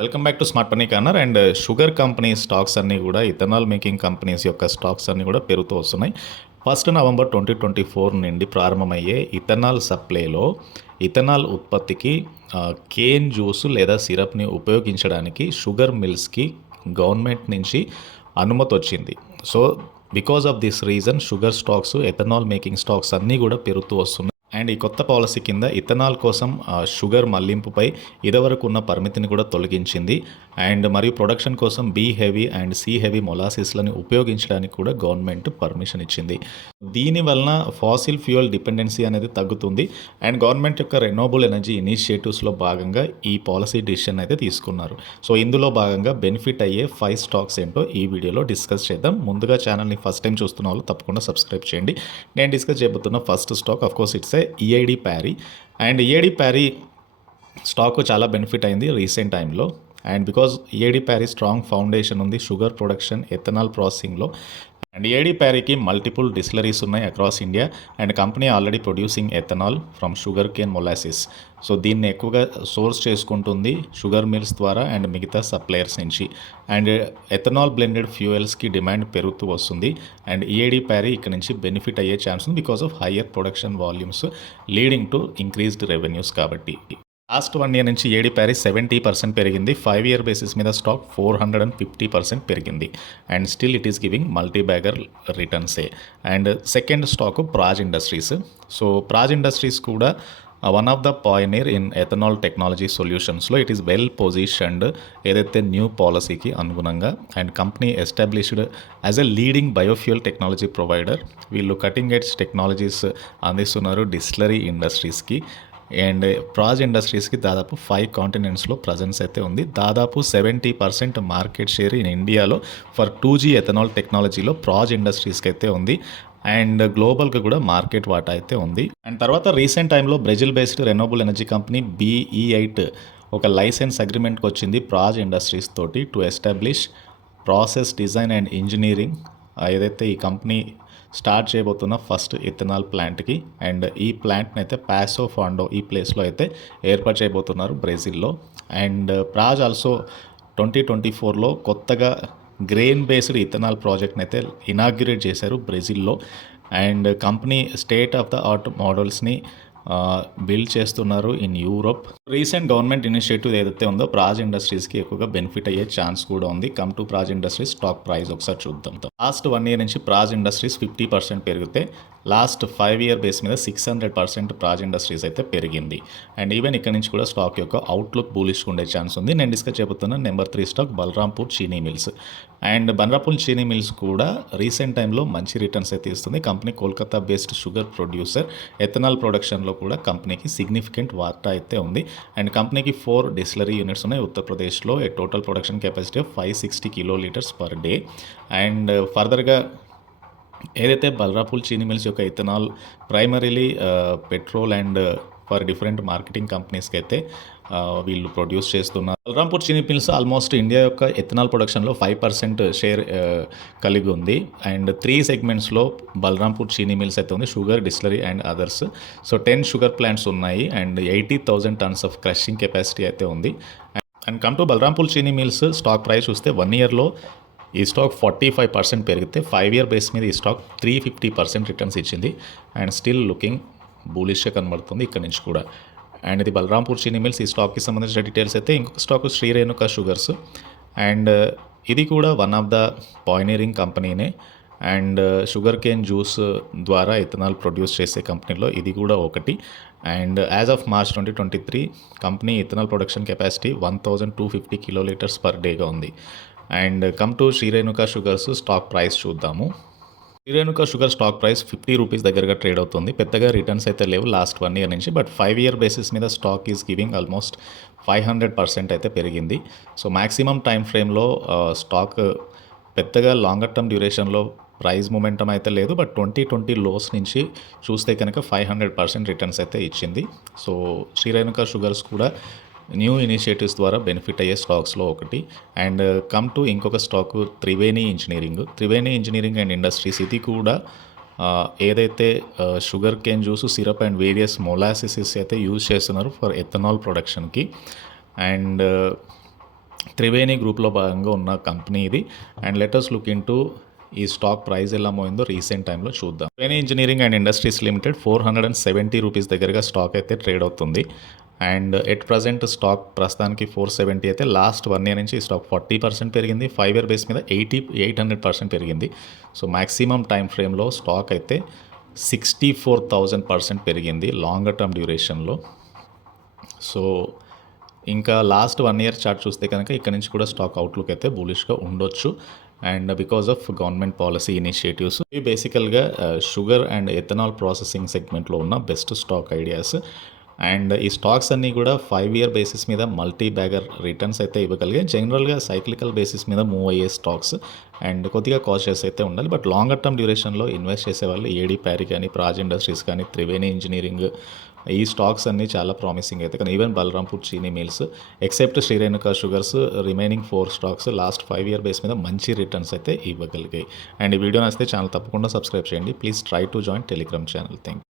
Welcome back to smart money corner. And sugar company stocks అన్నీ కూడా ethanol making companies యొక్క stocks అన్నీ కూడా పెరుగుతూ వస్తున్నాయి. 1 నవంబర్ 2024 నుండి ప్రారంభమయ్యే ఇథనాల్ సప్లైలో ఇథనాల్ ఉత్పత్తికి కేన్ జ్యూస్ లేదా సిరప్ని ఉపయోగించడానికి షుగర్ మిల్స్కి గవర్నమెంట్ నుంచి అనుమతి వచ్చింది. So because of this reason sugar stocks, ethanol making stocks అన్నీ కూడా పెరుగుతూ వస్తున్నాయి. అండ్ ఈ కొత్త పాలసీ కింద ఇథనాల్ కోసం షుగర్ మళ్లింపుపై ఇదివరకు ఉన్న పరిమితిని కూడా తొలగించింది. అండ్ మరియు ప్రొడక్షన్ కోసం B heavy and C heavy మొలాసిస్లను ఉపయోగించడానికి కూడా గవర్నమెంట్ పర్మిషన్ ఇచ్చింది. దీనివలన ఫాసిల్ ఫ్యూయల్ డిపెండెన్సీ అనేది తగ్గుతుంది. అండ్ గవర్నమెంట్ యొక్క రెన్యూవబుల్ ఎనర్జీ ఇనిషియేటివ్స్లో భాగంగా ఈ పాలసీ డిసిషన్ అయితే తీసుకున్నారు. సో ఇందులో భాగంగా బెనిఫిట్ అయ్యే 5 స్టాక్స్ ఏంటో ఈ వీడియోలో డిస్కస్ చేద్దాం. ముందుగా ఛానల్ని ఫస్ట్ టైం చూస్తున్న వాళ్ళు తప్పకుండా సబ్స్క్రైబ్ చేయండి. నేను డిస్కస్ చేయబోతున్న first stock course it's EID Parry. And EID Parry stock చాలా బెనిఫిట్ అయింది రీసెంట్ టైంలో. And because EID Parry strong foundation ఉంది షుగర్ ప్రొడక్షన్, ఎథనాల్ ప్రాసెసింగ్లో. అండ్ ఈఐడి ప్యారీకి మల్టిపుల్ డిస్టిలరీస్ ఉన్నాయి across India. And company already producing ethanol from sugar cane molasses. So దీన్ని ఎక్కువగా source చేసుకుంటుంది షుగర్ మిల్స్ ద్వారా అండ్ మిగతా సప్లయర్స్ నుంచి. అండ్ ఎథనాల్ బ్లెండెడ్ ఫ్యూయల్స్కి డిమాండ్ పెరుగుతూ వస్తుంది. అండ్ ఈఐడి ప్యారీ ఇక్కడ నుంచి బెనిఫిట్ అయ్యే ఛాన్స్ ఉంది because of higher production volumes leading to increased revenues కాబట్టి. లాస్ట్ 1 ఇయర్ నుంచి ఈఐడి ప్యారీ 70% పెరిగింది. 5 ఇయర్ బేసిస్ మీద స్టాక్ 450% పెరిగింది. And still it is giving multi bagger రిటర్న్సే. And second stock Praj industries. So Praj industries కూడా one of the pioneer in ethanol technology సొల్యూషన్స్లో it is well positioned ఏదైతే new పాలసీకి అనుగుణంగా. And company established as a leading biofuel technology provider. వీళ్ళు cutting edge technologies అందిస్తున్నారు distillery ఇండస్ట్రీస్కి. And Praj ఇండస్ట్రీస్కి దాదాపు 5 కాంటినెంట్స్లో presence అయితే ఉంది. దాదాపు 70% మార్కెట్ షేర్ ఇన్ ఇండియాలో ఫర్ 2G ఎథనాల్ టెక్నాలజీలో ప్రాజ్ ఇండస్ట్రీస్కి అయితే ఉంది. అండ్ గ్లోబల్గా కూడా మార్కెట్ వాటా అయితే ఉంది. అండ్ తర్వాత రీసెంట్ టైంలో Brazil based renewable energy company BE8 ఒక లైసెన్స్ అగ్రిమెంట్కి వచ్చింది ప్రాజ్ ఇండస్ట్రీస్ తోటి to establish process design and engineering. ఏదైతే ఈ కంపెనీ స్టార్ట్ చేయబోతున్న ఫస్ట్ ఇథనాల్ ప్లాంట్కి. అండ్ ఈ ప్లాంట్ని అయితే పాసో ఫాండో ఈ ప్లేస్లో అయితే ఏర్పాటు చేయబోతున్నారు బ్రెజిల్లో. అండ్ ప్రాజ్ ఆల్సో 2024లో కొత్తగా గ్రెయిన్ బేస్డ్ ఇథనాల్ ప్రాజెక్ట్ని అయితే ఇనాగ్యురేట్ చేశారు బ్రెజిల్లో. And company state of the art మోడల్స్ని బిల్డ్ చేస్తున్నారు in Europe. Recent government initiative ఏదైతే ఉందో ప్రాజ్ ఇండస్ట్రీస్కి ఎక్కువగా బెనిఫిట్ అయ్యే ఛాన్స్ కూడా ఉంది. Come to Praj industries stock price ఒకసారి చూద్దాం. లాస్ట్ 1 ఇయర్ నుంచి ప్రాజ్ ఇండస్ట్రీస్ 50% పెరిగితే లాస్ట్ 5 ఇయర్ బేస్ మీద 600% ప్రాజ్ ఇండస్ట్రీస్ అయితే పెరిగింది. అండ్ ఈవెన్ ఇక్కడ నుంచి కూడా స్టాక్ యొక్క అవుట్లుక్ బూలిష్గా ఉండే ఛాన్స్ ఉంది. నేను డిస్కస్ చేయబోతున్న number 3 stock Balrampur Chini mills. And Balrampur Chini mills కూడా రీసెంట్ టైంలో మంచి రిటర్న్స్ అయితే ఇస్తుంది. Company Kolkata based sugar producer. Ethanol ప్రొడక్షన్లో కూడా కంపెనీకి సిగ్నిఫికెంట్ వాటా అయితే ఉంది. అండ్ కంపెనీకి 4 డిస్టిలరీ యూనిట్స్ ఉన్నాయి ఉత్తరప్రదేశ్లో. A total production capacity of 560 kilolitres per day. And ఫర్దర్గా ఏదైతే బలరాంపూర్ చీనీ మిల్స్ యొక్క ethanol primarily petrol and for different marketing కంపెనీస్కి అయితే వీళ్ళు ప్రొడ్యూస్ చేస్తున్నారు. Balrampur Chini mills almost India యొక్క ఎథనాల్ ప్రొడక్షన్లో 5% షేర్ కలిగి ఉంది. అండ్ 3 సెగ్మెంట్స్లో బలరాంపూర్ చీనీ మిల్స్ అయితే ఉంది, sugar, distillery and others. So 10 sugar plants ఉన్నాయి and 80,000 tons of crushing capacity అయితే ఉంది. And come to Balrampur Chini mills stock price చూస్తే 1 ఇయర్లో ఈ స్టాక్ 45% పెరిగితే 5 ఇయర్ బేస్ మీద ఈ స్టాక్ 350% రిటర్న్స్ ఇచ్చింది. అండ్ స్టిల్ లుకింగ్ బూలిష్గా కనబడుతుంది ఇక్కడ నుంచి కూడా. అండ్ ఇది బలరాంపూర్ చీనీ మిల్స్. ఈ స్టాక్కి సంబంధించిన డీటెయిల్స్ అయితే ఇంకొక stock Shri Renuka sugars. And ఇది కూడా వన్ ఆఫ్ ద పాయనీరింగ్ కంపెనీనే. అండ్ షుగర్ కేన్ జ్యూస్ ద్వారా ఇథనాల్ ప్రొడ్యూస్ చేసే కంపెనీలో ఇది కూడా ఒకటి. And as of March 2023 company ethanol production capacity 1250 kilolitres per డేగా ఉంది. And come to Shri Renuka sugars stock price చూద్దాము. Shri Renuka sugar stock price 50 rupees దగ్గరగా ట్రేడ్ అవుతుంది. పెద్దగా రిటర్న్స్ అయితే లేవు లాస్ట్ 1 ఇయర్ నుంచి. బట్ 5 ఇయర్ బేసిస్ మీద స్టాక్ ఈజ్ గివింగ్ ఆల్మోస్ట్ 500% అయితే పెరిగింది. సో మ్యాక్సిమం టైం ఫ్రేమ్లో స్టాక్ పెద్దగా లాంగర్ టర్మ్ డ్యూరేషన్లో ప్రైస్ మూమెంటం అయితే లేదు. బట్ 2020 లోస్ నుంచి చూస్తే కనుక 500% రిటర్న్స్ అయితే ఇచ్చింది. సో శ్రీ రేణుకా షుగర్స్ కూడా న్యూ ఇనిషియేటివ్స్ ద్వారా బెనిఫిట్ అయ్యే స్టాక్స్లో ఒకటి. అండ్ కమ్ టు ఇంకొక stock Triveni engineering and industries. ఇది కూడా ఏదైతే sugar cane juice, syrup and various molasses అయితే యూజ్ చేస్తున్నారు ఫర్ ఎథనాల్ ప్రొడక్షన్కి. అండ్ త్రివేణి గ్రూప్లో భాగంగా ఉన్న కంపెనీ ఇది. అండ్ లెటర్స్ లుక్ ఇంటూ ఈ స్టాక్ ప్రైస్ ఎలా పోయిందో రీసెంట్ టైంలో చూద్దాం. Triveni engineering and industries limited 470 rupees దగ్గరగా స్టాక్ అయితే ట్రేడ్ అవుతుంది. అండ్ ఎట్ ప్రజెంట్ స్టాక్ ప్రస్తుతానికి 470 అయితే లాస్ట్ 1 ఇయర్ నుంచి ఈ స్టాక్ 40% పెరిగింది. 5 ఇయర్ బేస్ మీద 800% పెరిగింది. సో మ్యాక్సిమం టైం ఫ్రేమ్లో స్టాక్ అయితే 64,000% పెరిగింది లాంగర్ టర్మ్ డ్యూరేషన్లో. సో ఇంకా లాస్ట్ 1 ఇయర్ చార్ట్ చూస్తే కనుక ఇక్కడ నుంచి కూడా స్టాక్ అవుట్లుక్ అయితే బులిష్గా ఉండొచ్చు. And because of government policy initiatives ఇవి బేసికల్గా షుగర్ అండ్ ఎథనాల్ ప్రాసెసింగ్ సెగ్మెంట్లో ఉన్న బెస్ట్ స్టాక్ ఐడియాస్. అండ్ ఈ స్టాక్స్ అన్నీ కూడా 5 ఇయర్ బేసిస్ మీద మల్టీ బ్యాగర్ రిటర్న్స్ అయితే ఇవ్వగలిగే, జనరల్గా సైక్లికల్ బేసిస్ మీద మూవ్ అయ్యే స్టాక్స్. అండ్ కొద్దిగా కాషియస్ అయితే ఉండాలి. బట్ లాంగర్ టర్మ్ డ్యూరేషన్లో ఇన్వెస్ట్ చేసేవాళ్ళు ఏడీ ప్యారీ కానీ, ప్రాజ్ ఇండస్ట్రీస్ కానీ, త్రివేణి ఇంజనీరింగ్, ఈ స్టాక్స్ అన్నీ చాలా ప్రామిసింగ్ అయితే కానీ even Balrampur Chini mills except శ్రీరేణుకా sugars remaining 4 stocks last 5 year base మీద మంచి రిటర్న్స్ అయితే ఇవ్వగలిగాయి. అండ్ ఈ వీడియో నచ్చితే ఛానల్ తప్పకుండా సబ్స్క్రైబ్ చేయండి. Please try to join Telegram channel. Thank you.